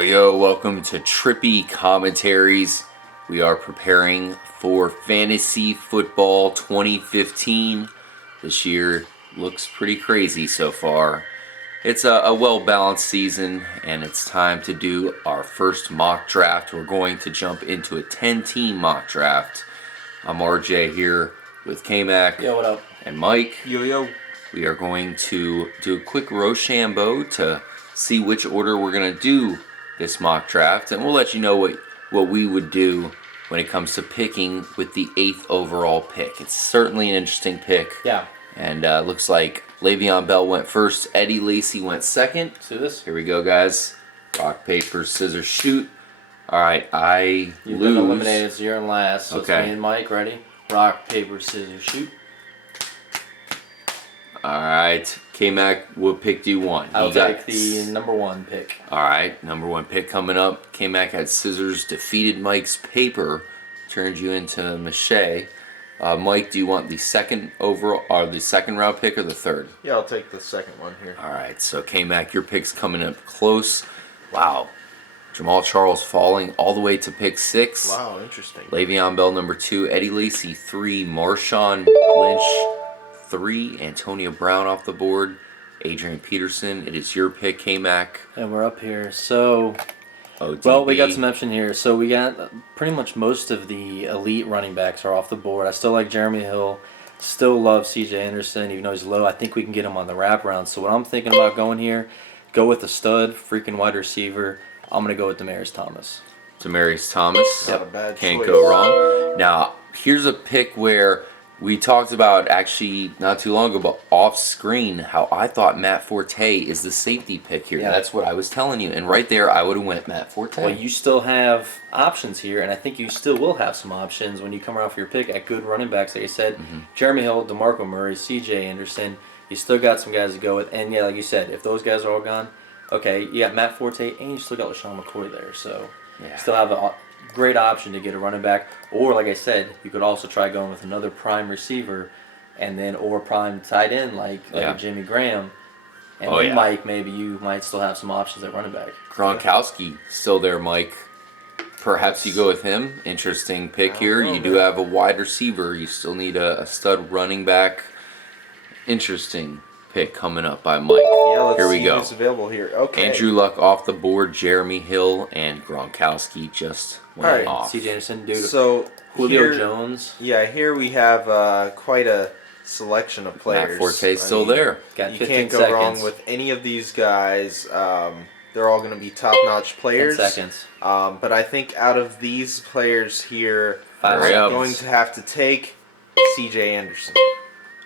Yo, welcome to Trippy Commentaries. We are preparing for Fantasy Football 2015. This year looks pretty crazy so far. It's a well-balanced season, and it's time to do our first mock draft. We're going to jump into a 10-team mock draft. I'm RJ here with K-Mac. Yo, what up? And Mike. Yo. We are going to do a quick Rochambeau to see which order we're going to do this mock draft, and we'll let you know what we would do when it comes to picking with the 8th overall pick. It's certainly an interesting pick. Yeah. And looks like Le'Veon Bell went first. Eddie Lacy went second. Let's do this. Here we go, guys. Rock, paper, scissors, shoot. All right, I You've lose. been eliminated, so you're in last. So Okay. it's me and Mike. Ready? Rock, paper, scissors, shoot. All right, K-Mac, what pick do you want? I'll take the number 1 pick. All right, number 1 pick coming up. K-Mac had scissors, defeated Mike's paper, turned you into mache. Mike, do you want the second overall, or the second round pick, or the third? Yeah, I'll take the second one here. All right, so K-Mac, your pick's coming up close. Wow, Jamal Charles falling all the way to pick 6. Wow, interesting. Le'Veon Bell number 2, Eddie Lacy 3, Marshawn Lynch 3, Antonio Brown off the board, Adrian Peterson. It is your pick, K-Mac. And we're up here. So, ODB. well, we got some option here. So we got pretty much most of the elite running backs are off the board. I still like Jeremy Hill. Still love C.J. Anderson, even though he's low. I think we can get him on the wraparound. So what I'm thinking about going here, go with the stud, freaking wide receiver. I'm going to go with Demaryius Thomas. Demaryius Thomas. Not a bad Can't choice. go wrong. Now, here's a pick where we talked about actually not too long ago, but off screen, how I thought Matt Forte is the safety pick here. Yeah. That's what I was telling you. And right there, I would have went Matt Forte. Well, you still have options here, and I think you still will have some options when you come around for your pick at good running backs. Like I said, Jeremy Hill, DeMarco Murray, C.J. Anderson. You still got some guys to go with. And, yeah, like you said, if those guys are all gone, okay, you got Matt Forte, and you still got LaShawn McCoy there. So you still have a great option to get a running back. Or, like I said, you could also try going with another prime receiver and then or prime tight end like a Jimmy Graham. And then Mike, maybe you might still have some options at running back. Gronkowski still there, Mike. Perhaps you go with him. Interesting pick here. know, You do have a wide receiver. You still need a stud running back. Interesting pick coming up by Mike. Yeah, let's Here we see go. who's available here. Okay. Andrew Luck off the board. Jeremy Hill and Gronkowski just went off. C.J. Anderson, dude. So Julio here, Jones. Yeah, here we have quite a selection of players. Matt Forte's still there. Got You 15 can't go seconds. wrong with any of these guys. They're all going to be top-notch 10 players. seconds. But I think out of these players here, Hurry I'm up. going to have to take C.J. Anderson.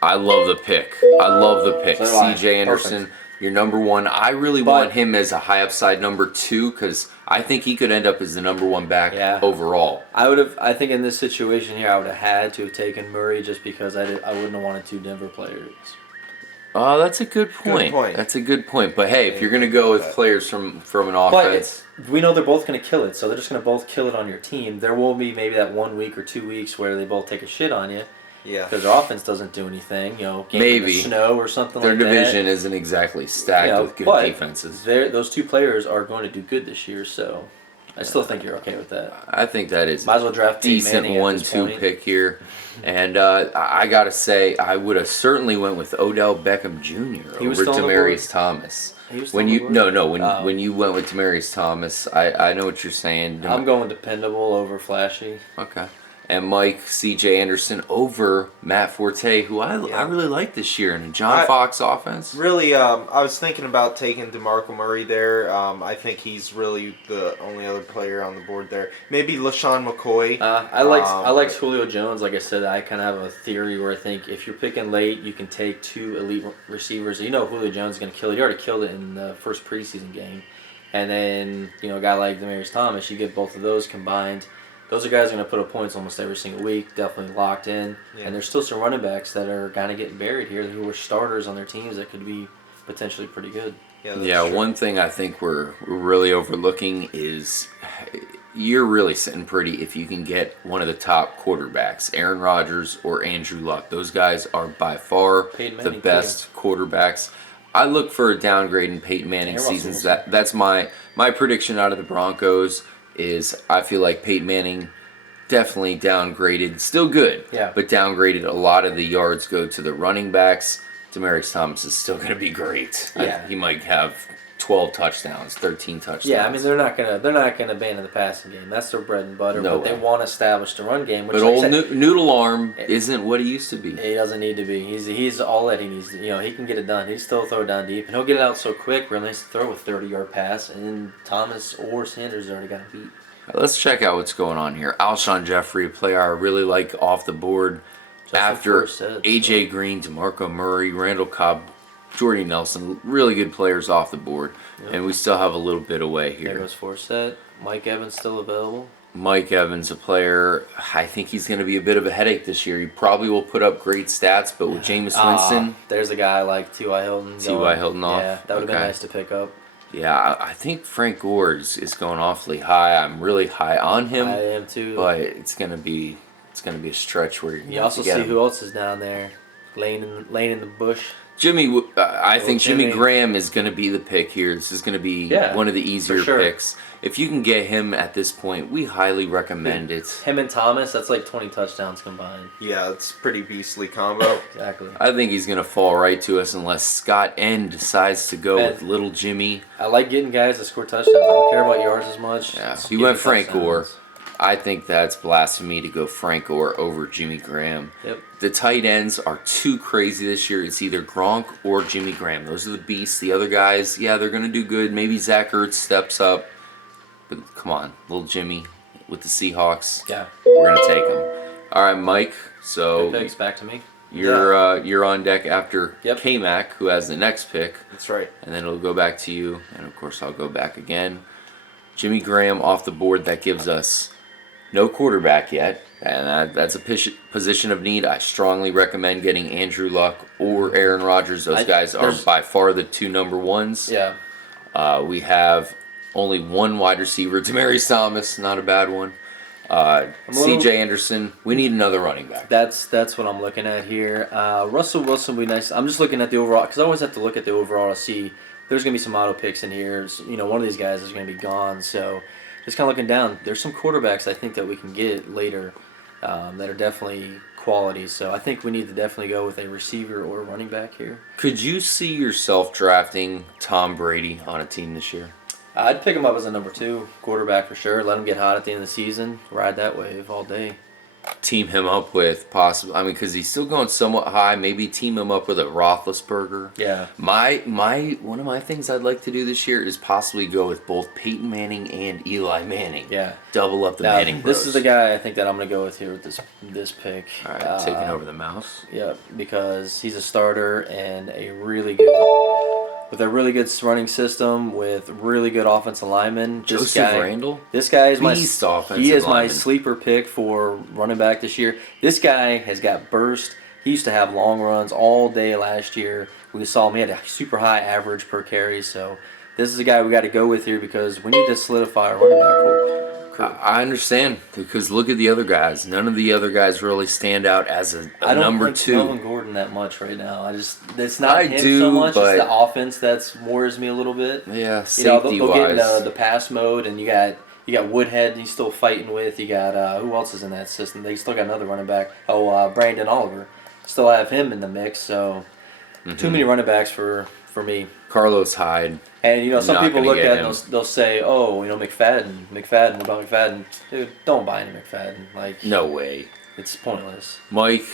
I love the pick. I love the pick. So do I. C.J. Anderson, your number 1. I really want him as a high upside number 2 because I think he could end up as the number 1 back overall. I think in this situation here, I would have had to have taken Murray just because I wouldn't have wanted 2 Denver players. Oh, that's a good point. Good point. That's a good point. But hey, if you're going to go with players from an offense, We know they're both going to kill it, so they're just going to both kill it on your team. There will be maybe that 1 week or 2 weeks where they both take a shit on you. Yeah. Because their offense doesn't do anything, game in the snow or something their like that. division isn't exactly stacked with good defenses. Those 2 players are going to do good this year, so I still think you're okay with that. I think that is Might as well draft a decent Manning at this 1-2 point. pick here. And I got to say, I would have certainly went with Odell Beckham Jr. He was over still on the Demaryius Thomas. He was still When on the you board? when you went with Demaryius Thomas, I know what you're saying. I'm going dependable over flashy. Okay. And Mike, C.J. Anderson over Matt Forte, who I really like this year in a John Fox offense. Really, I was thinking about taking DeMarco Murray there. I think he's really the only other player on the board there. Maybe LaShawn McCoy. I like Julio Jones. Like I said, I kind of have a theory where I think if you're picking late, you can take 2 elite receivers. You know Julio Jones is going to kill it. He already killed it in the first preseason game. And then, a guy like Demaryius Thomas, you get both of those combined. Those are guys going to put up points almost every single week, definitely locked in. Yeah. And there's still some running backs that are kind of getting buried here who are starters on their teams that could be potentially pretty good. Yeah, one thing I think we're really overlooking is you're really sitting pretty if you can get one of the top quarterbacks, Aaron Rodgers or Andrew Luck. Those guys are by far the best quarterbacks. I look for a downgrade in Peyton Manning Russell seasons. Wilson. That's my prediction out of the Broncos is I feel like Peyton Manning definitely downgraded. Still good, Yeah. but downgraded. A lot of the yards go to the running backs. Demaryius Thomas is still going to be great. Yeah. He might have 12 touchdowns, 13 touchdowns. Yeah, I mean they're not gonna abandon the passing game. That's their bread and butter. No but they way. want to establish the run game. Which, But like I old said, Noodle Arm isn't what he used to be. he doesn't need to be. He's all that he needs. He can get it done. He still throw it down deep, and he'll get it out so quick. Really nice to throw a 30-yard pass, and then Thomas or Sanders already got him beat. Let's check out what's going on here. Alshon Jeffrey, a player I really like off the board. After AJ Green, DeMarco Murray, Randall Cobb, Jordy Nelson, really good players off the board. Yep. And we still have a little bit away There here. goes Forsett. Mike Evans still available. Mike Evans, a player, I think he's going to be a bit of a headache this year. He probably will put up great stats, but with Jameis Winston, There's a guy like T.Y. Hilton. T.Y. Hilton off. Yeah, that would have been Okay. nice to pick up. yeah, I think Frank Gore is going awfully high. I'm really high on him, I am too. but it's going to be a stretch where You also see who else is down there, laying in the bush. Jimmy, I think Jimmy Jimmy. Graham is going to be the pick here. This is going to be one of the easier for sure. picks. If you can get him at this point, we highly recommend it. Him and Thomas, that's like 20 touchdowns combined. Yeah, it's a pretty beastly combo. Exactly. I think he's going to fall right to us unless Scott N decides to go Man. with little Jimmy. I like getting guys that score touchdowns. I don't care about yards as much. Yeah, Just he give went me Frank Gore. touchdowns. I think that's blasphemy to go Frank Gore over Jimmy Graham. Yep. The tight ends are too crazy this year. It's either Gronk or Jimmy Graham. Those are the beasts. The other guys, yeah, they're going to do good. Maybe Zach Ertz steps up. But come on, little Jimmy with the Seahawks. Yeah. We're going to take him. All right, Mike. So Good picks, back to me. you're on deck after Yep. K-Mac, who has the next pick. That's right. And then it'll go back to you. And, of course, I'll go back again. Jimmy Graham off the board. That gives us no quarterback yet, and that's a position of need. I strongly recommend getting Andrew Luck or Aaron Rodgers. Those guys are by far the two number ones. Yeah. We have only one wide receiver, Demaryius Thomas, not a bad one. C.J. Anderson. We need another running back. That's what I'm looking at here. Russell Wilson would be nice. I'm just looking at the overall because I always have to look at the overall to see there's going to be some auto picks in here. One of these guys is going to be gone. So just kind of looking down, there's some quarterbacks I think that we can get later that are definitely quality. So I think we need to definitely go with a receiver or a running back here. Could you see yourself drafting Tom Brady on a team this year? I'd pick him up as a number 2 quarterback for sure. Let him get hot at the end of the season. Ride that wave all day. Team him up with because he's still going somewhat high. Maybe team him up with a Roethlisberger. Yeah. One of my things I'd like to do this year is possibly go with both Peyton Manning and Eli Manning. Yeah. Double up the Now, Manning bros. this is the guy I think that I'm going to go with here with this pick. All right, taking over the mouse. Yeah, because he's a starter and with a really good running system with really good offensive linemen. Joseph Randle? This guy is Beast offensive he is my lineman. sleeper pick for running back this year. This guy has got burst. He used to have long runs all day last year. We saw him. He had a super high average per carry. So this is a guy we got to go with here because we need to solidify our running back core. I understand because look at the other guys. None of the other guys really stand out as a I don't number like 2. Melvin Gordon that much right now. It's not I him do, so much. but- It's the offense that's worries me a little bit. Yeah, They'll safety get in wise. the pass mode, and you got Woodhead. He's still fighting with. You got who else is in that system? They still got another running back. Brandon Oliver. Still have him in the mix. So too many running backs for me. Carlos Hyde. And some Not people gonna look get at it him. and they'll say, "Oh, McFadden. What about McFadden?" Dude, don't buy any McFadden. Like, No way. it's pointless. Mike,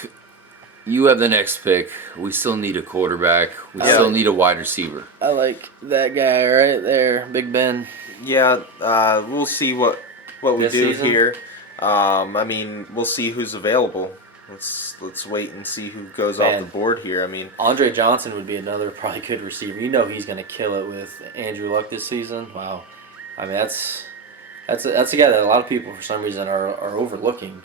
you have the next pick. We still need a quarterback. We still need a wide receiver. I like that guy right there, Big Ben. Yeah, we'll see what we This do season? here. We'll see who's available. Let's wait and see who goes off Man. the board here. Andre Johnson would be another probably good receiver. He's going to kill it with Andrew Luck this season. Wow, that's a guy that a lot of people for some reason are overlooking.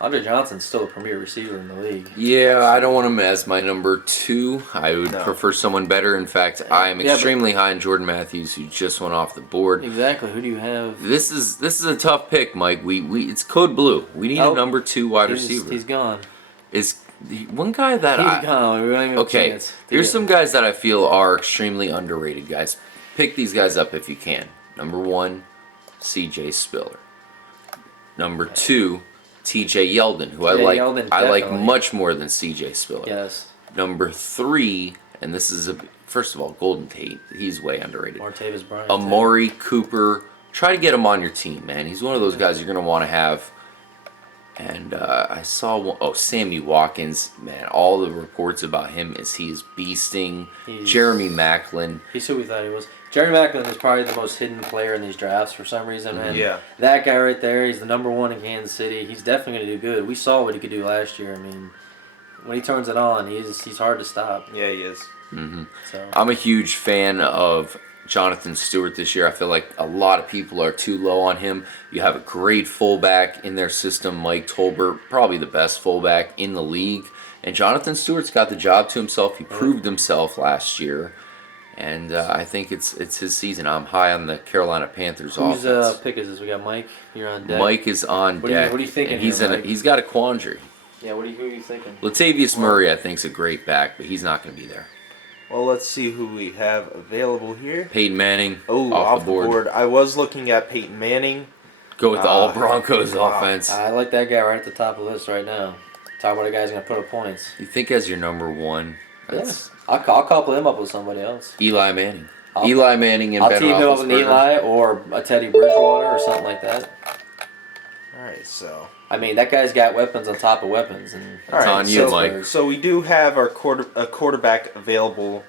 Andre Johnson's still a premier receiver in the league. Yeah, I don't want him as my number 2. I would No. prefer someone better. In fact, I am Yeah, but- extremely high on Jordan Matthews, who just went off the board. Exactly. Who do you have? This is a tough pick, Mike. We it's code blue. We need a number 2 wide receiver. He's gone. Is One guy that Keep going. We don't even have a okay, chance to here's get some him. guys that I feel are extremely underrated, guys. Pick these guys up if you can. Number 1, C.J. Spiller. Number 2, T.J. Yeldon, who T.J. Yeldon, I like definitely. much more than C.J. Spiller. Yes. Number 3, and this is first of all, Golden Tate. He's way underrated. Martavis Bryant. Amari Cooper. Try to get him on your team, man. He's one of those guys you're going to want to have. And I saw Sammy Watkins, man. All the reports about him is he is beasting. Jeremy Maclin. He's who we thought he was. Jeremy Maclin is probably the most hidden player in these drafts for some reason, man. Yeah. That guy right there, he's the number 1 in Kansas City. He's definitely going to do good. We saw what he could do last year. I mean, when he turns it on, he's hard to stop. Yeah, he is. Mm-hmm. So I'm a huge fan of Jonathan Stewart this year. I feel like a lot of people are too low on him. You have a great fullback in their system, Mike Tolbert, probably the best fullback in the league. And Jonathan Stewart's got the job to himself. He proved himself last year. And I think it's his season. I'm high on the Carolina Panthers whose offense. pick is this? We got Mike. You're on deck. Mike is on deck. What are you thinking and here, Mike? he's got a quandary. Yeah, who are you thinking? Latavius Murray, I think, is a great back, but he's not going to be there. Well, let's see who we have available here. Peyton Manning, off the board. I was looking at Peyton Manning. Go with the All Broncos wow. offense. I like that guy right at the top of the list right now. Talk about a guy's going to put up points. You think as your number 1, that's I'll couple him up with somebody else. Eli Manning. Eli Manning and I'll Ben team him up with Roethlisberger. Eli or a Teddy Bridgewater or something like that. All right, so. I mean, that guy's got weapons on top of weapons. And All right, on you, so, Mike. So we do have our quarterback available.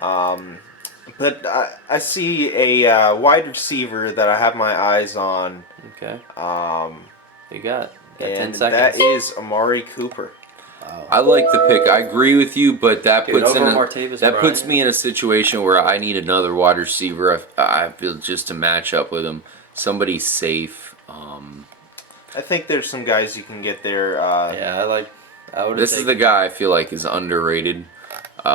But I see a wide receiver that I have my eyes on. Okay. You got? You got 10 And seconds. that is Amari Cooper. I like the pick. I agree with you, but that Dude, puts over Martavis puts Bryant. me in a situation where I need another wide receiver. I feel just to match up with him, somebody safe. I think there's some guys you can get there. Yeah, I would. This is the guy I feel like is underrated.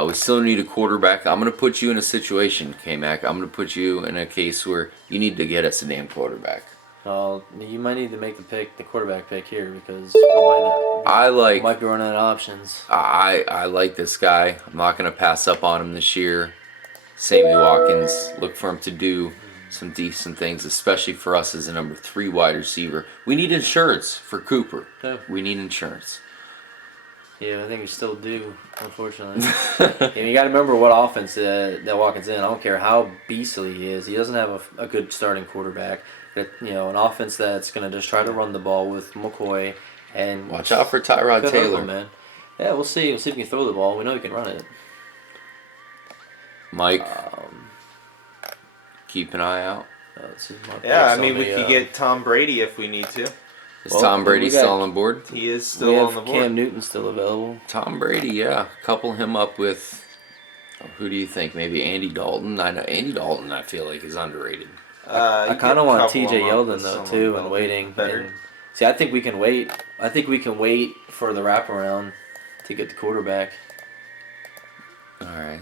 We still need a quarterback. I'm going to put you in a situation, K-Mac. I'm going to put you in a case where you need to get us a damn quarterback. Well, you might need to make the quarterback pick here because we might be running out of options. I like this guy. I'm not going to pass up on him this year. Sammy Watkins, look for him to do some decent things, especially for us as a number 3 wide receiver. We need insurance for Cooper. Yeah. We need insurance. Yeah, I think we still do, unfortunately. And you got to remember what offense that Watkins in. I don't care how beastly he is. He doesn't have a good starting quarterback. But, an offense that's going to just try to run the ball with McCoy and Watch out for Tyrod could hurt Taylor. him, man. Yeah, we'll see. We'll see if we can throw the ball. We know he can run it. Mike, keep an eye out. Let's see, Mark Yeah, I Davis mean, on we the, could get Tom Brady if we need to. Is Well, Tom Brady we got- still on board? He is we still have on the board. Cam Newton still available. Tom Brady, yeah. Couple him up with, who do you think? Maybe Andy Dalton? I know Andy Dalton, I feel like, is underrated. I kind of want T.J. Yeldon though too, and waiting. Better. And, see, I think we can wait. I think we can wait for the wraparound to get the quarterback. All right.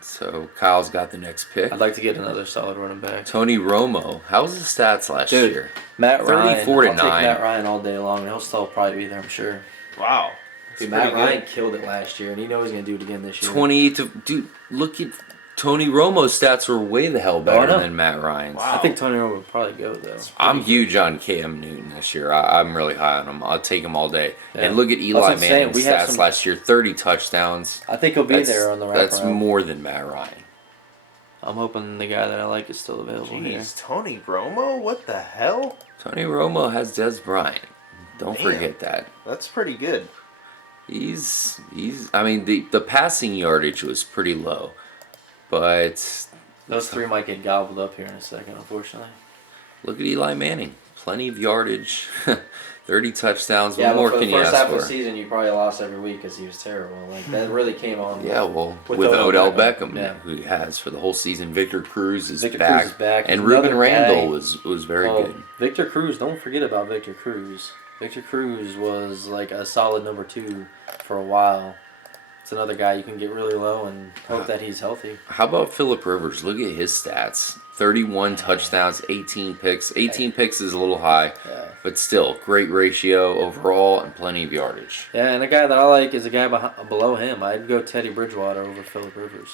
So Kyle's got the next pick. I'd like to get another solid running back. Tony Romo. How was his stats last Dude, year? Matt Ryan. 34 to I'll take 9. Matt Ryan all day long, and he'll still probably be there, I'm sure. Wow. Dude, That's Matt pretty Ryan good. killed it last year, and he knows he's gonna do it again this year. 28 to... Dude, look at... Tony Romo's stats were way the hell better know. than Matt Ryan's. Wow. I think Tony Romo would probably go though. I'm huge on Cam Newton this year. I'm really high on him. I'll take him all day. Yeah. And look at That's Eli what I'm saying. Manning's We have stats some- last year. 30 touchdowns. I think he'll be there on the wraparound. That's more than Matt Ryan. I'm hoping the guy that I like is still available here. Jeez, Tony Romo? What the hell? Tony Romo has Des Bryant. Don't Damn. forget that. That's pretty good. He's I mean the passing yardage was pretty low. But Those three might get gobbled up here in a second, unfortunately. look at Eli Manning. Plenty of yardage. 30 touchdowns. Yeah, What more but for can the you first ask half of the for? season, you probably lost every week because he was terrible. Like that really came on. Yeah, well, With with Odell Odell Beckham, yeah. who he has for the whole season. Victor Cruz is Victor back. Cruz is back. And He's Ruben another Randall guy. was very Oh, good. Victor Cruz, don't forget about Victor Cruz. Victor Cruz was like a solid number 2 for a while. It's another guy you can get really low and hope that he's healthy. How about Phillip Rivers? Look at his stats. 31 touchdowns, 18 picks. 18 picks is a little high, Yeah. but still, great ratio overall and plenty of yardage. Yeah, and the guy that I like is a guy below him. I'd go Teddy Bridgewater over Phillip Rivers.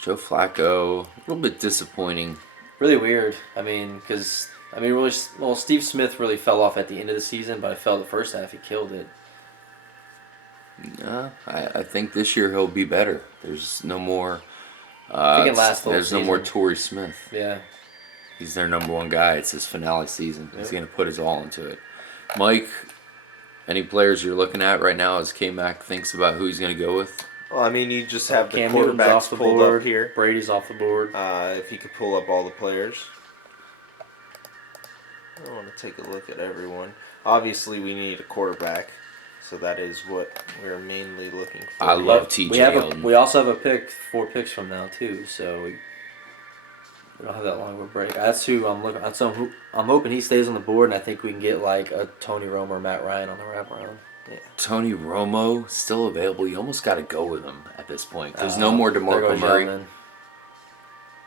Joe Flacco, a little bit disappointing. Really weird. Really, well, Steve Smith really fell off at the end of the season, but I felt the first half he killed it. I think this year he'll be better. There's no more. He can last the whole there's no more season. Torrey Smith. Yeah. He's their number one guy. It's his finale season. Yep. He's going to put his all into it. Mike, any players you're looking at right now as K-Mac thinks about who he's going to go with? Well, I mean, you just have the Cam Newton's quarterbacks off the pulled board. up here. Brady's off the board. If you could pull up all the players. I want to take a look at everyone. Obviously, we need a quarterback, so that is what we're mainly looking for. I love T.J. Yeldon. We also have 4 picks from now too, so we don't have that long of a break. That's who I'm looking. I'm hoping he stays on the board, and I think we can get like a Tony Romo or Matt Ryan on the wraparound. Yeah. Tony Romo still available. You almost got to go with him at this point. There's no more DeMarco Murray.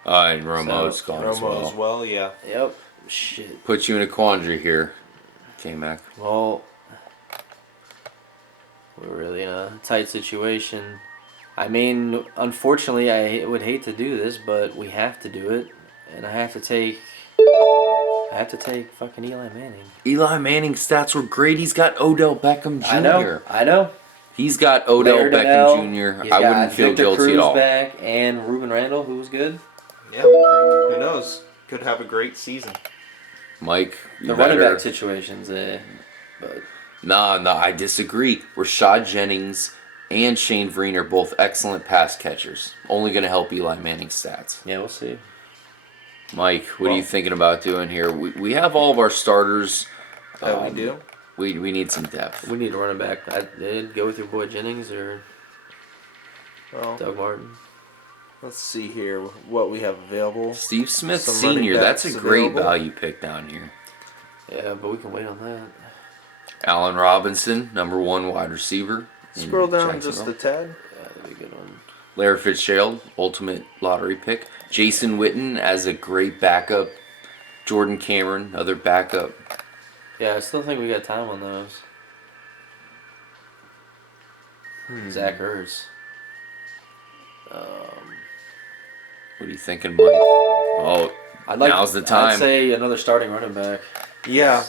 And Romo's gone Romo as well, yeah. Yep. Shit. Put you in a quandary here, K-Mac. Well, we're really in a tight situation. I mean, unfortunately, I would hate to do this, but we have to do it, and I have to take fucking Eli Manning. Eli Manning's stats were great. He's got Odell Beckham Jr. I know. He's got Odell Beckham Jr. He's I got wouldn't feel Victor guilty Cruz at all. back and Ruben Randall, who was good. Yeah. Who knows? Could have a great season. Mike, The running back situations, but No, I disagree. Rashad Jennings and Shane Vereen are both excellent pass catchers. Only going to help Eli Manning's stats. yeah, we'll see. Mike, what are you thinking about doing here? We have all of our starters. We do? We need some depth. We need a running back. I'd go with your boy Jennings or Well, Doug Martin. let's see here what we have available. Steve Smith Some Sr., running that's a backs great available. value pick down here. Yeah, but we can wait on that. Allen Robinson, number 1 wide receiver. in Scroll down just Jacksonville. a tad. Yeah, that'd be a good one. Larry Fitzgerald, ultimate lottery pick. Jason Witten as a great backup. Jordan Cameron, another backup. Yeah, I still think we got time on those. Zach Ertz. What are you thinking, Mike? Oh, now's the time. I'd say another starting running back. Yeah.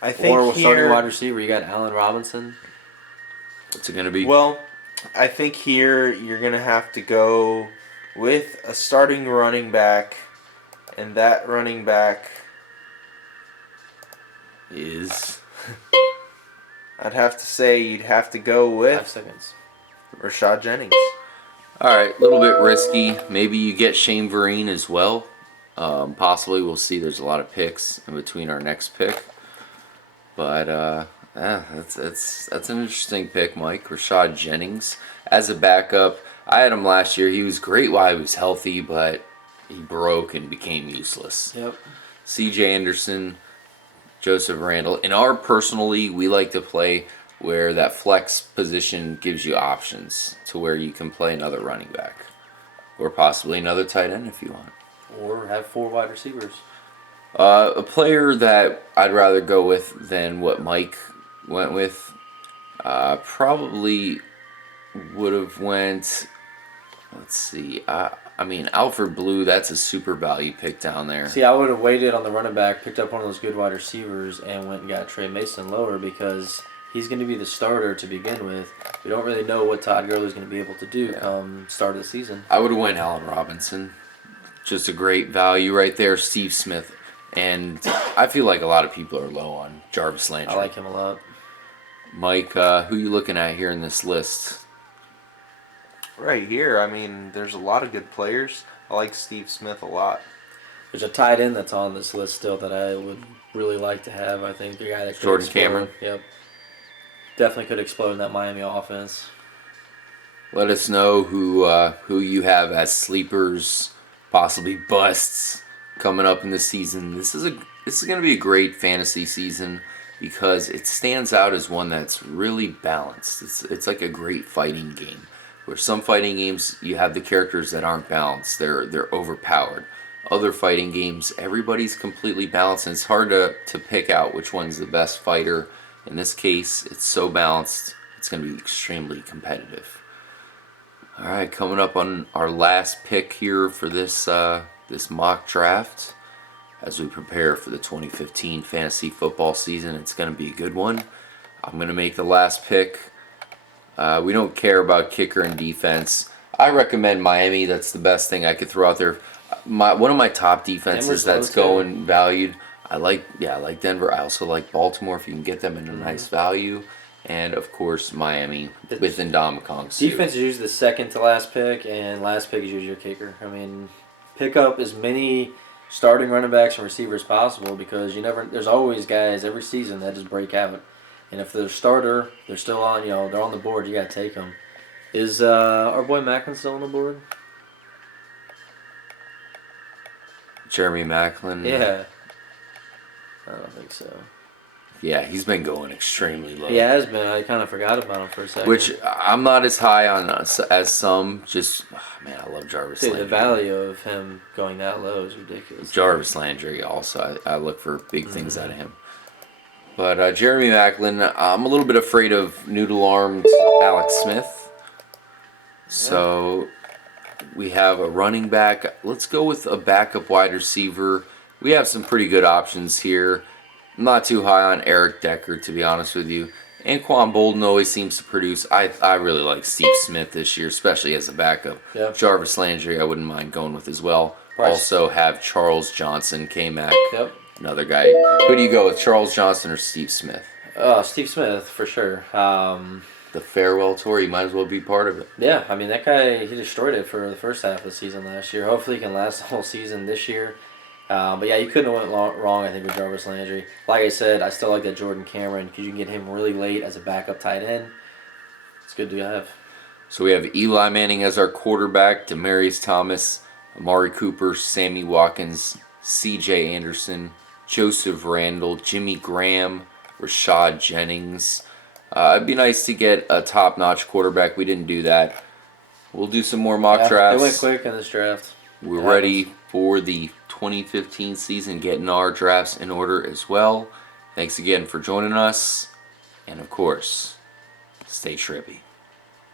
I think Or starting here, wide receiver. You got Allen Robinson. What's it going to be? well, I think here you're going to have to go with a starting running back, and that running back, is I'd have to say you'd have to go 5 with seconds. Rashad Jennings. all right. A little bit risky. Maybe you get Shane Vereen as well. Possibly. We'll see. There's a lot of picks in between our next pick, but that's an interesting pick, Mike. Rashad Jennings as a backup. I had him last year. He was great while he was healthy, but he broke and became useless. Yep. C.J. Anderson, Joseph Randall. In our personal league, we like to play where that flex position gives you options to where you can play another running back or possibly another tight end if you want. Or have 4 wide receivers. A player that I'd rather go with than what Mike went with probably would have went. Let's see. I mean, Alfred Blue, that's a super value pick down there. See, I would have waited on the running back, picked up one of those good wide receivers, and went and got Trey Mason lower because he's going to be the starter to begin with. We don't really know what Todd Gurley's going to be able to do come start of the season. I would have went Allen Robinson. Just a great value right there. Steve Smith. And I feel like a lot of people are low on Jarvis Landry. I like him a lot. Mike, who you looking at here in this list? Right here, I mean, there's a lot of good players. I like Steve Smith a lot. There's a tight end that's on this list still that I would really like to have. I think the guy that could Jordan explode. Cameron? Yep. Definitely could explode in that Miami offense. Let us know who you have as sleepers, possibly busts coming up in the season. This is going to be a great fantasy season because it stands out as one that's really balanced. It's like a great fighting game. Where some fighting games you have the characters that aren't balanced, they're overpowered. other fighting games, everybody's completely balanced, and it's hard to pick out which one's the best fighter. In this case, it's so balanced, it's going to be extremely competitive. All right, coming up on our last pick here for this this mock draft, as we prepare for the 2015 fantasy football season. It's going to be a good one. I'm going to make the last pick. We don't care about kicker and defense. I recommend Miami. That's the best thing I could throw out there. One of my top defenses that's going valued. I like Denver. I also like Baltimore if you can get them at a nice value. And of course Miami with Ndamukong. Defense is usually the second to last pick, and last pick is usually your kicker. I mean, pick up as many starting running backs and receivers as possible, because there's always guys every season that just break out. And if they're a starter, they're still on, they're on the board, you got to take them. Is our boy Macklin still on the board? Jeremy Macklin? Yeah. I don't think so. Yeah, he's been going extremely low. He has been. I kind of forgot about him for a second. Which I'm not as high on as some. Just, man, I love Jarvis Landry. The value of him going that low is ridiculous. Jarvis Landry also. I look for big things out of him. But Jeremy Macklin, I'm a little bit afraid of noodle-armed Alex Smith. So we have a running back. Let's go with a backup wide receiver. We have some pretty good options here. I'm not too high on Eric Decker, to be honest with you. Anquan Bolden always seems to produce. I really like Steve Smith this year, especially as a backup. Yep. Jarvis Landry, I wouldn't mind going with as well. Price. Also have Charles Johnson, K-Mac. Yep. Another guy. Who do you go with, Charles Johnson or Steve Smith? Steve Smith, for sure. The farewell tour, you might as well be part of it. Yeah, I mean, that guy, he destroyed it for the first half of the season last year. Hopefully he can last the whole season this year. But yeah, you couldn't have went wrong, I think, with Jarvis Landry. Like I said, I still like that Jordan Cameron, because you can get him really late as a backup tight end. It's good to have. So we have Eli Manning as our quarterback, Demaryius Thomas, Amari Cooper, Sammy Watkins, C.J. Anderson, Joseph Randall, Jimmy Graham, Rashad Jennings. It'd be nice to get a top-notch quarterback. We didn't do that. We'll do some more mock drafts. They went quick in this draft. We're ready for the 2015 season, getting our drafts in order as well. Thanks again for joining us. And of course, stay trippy.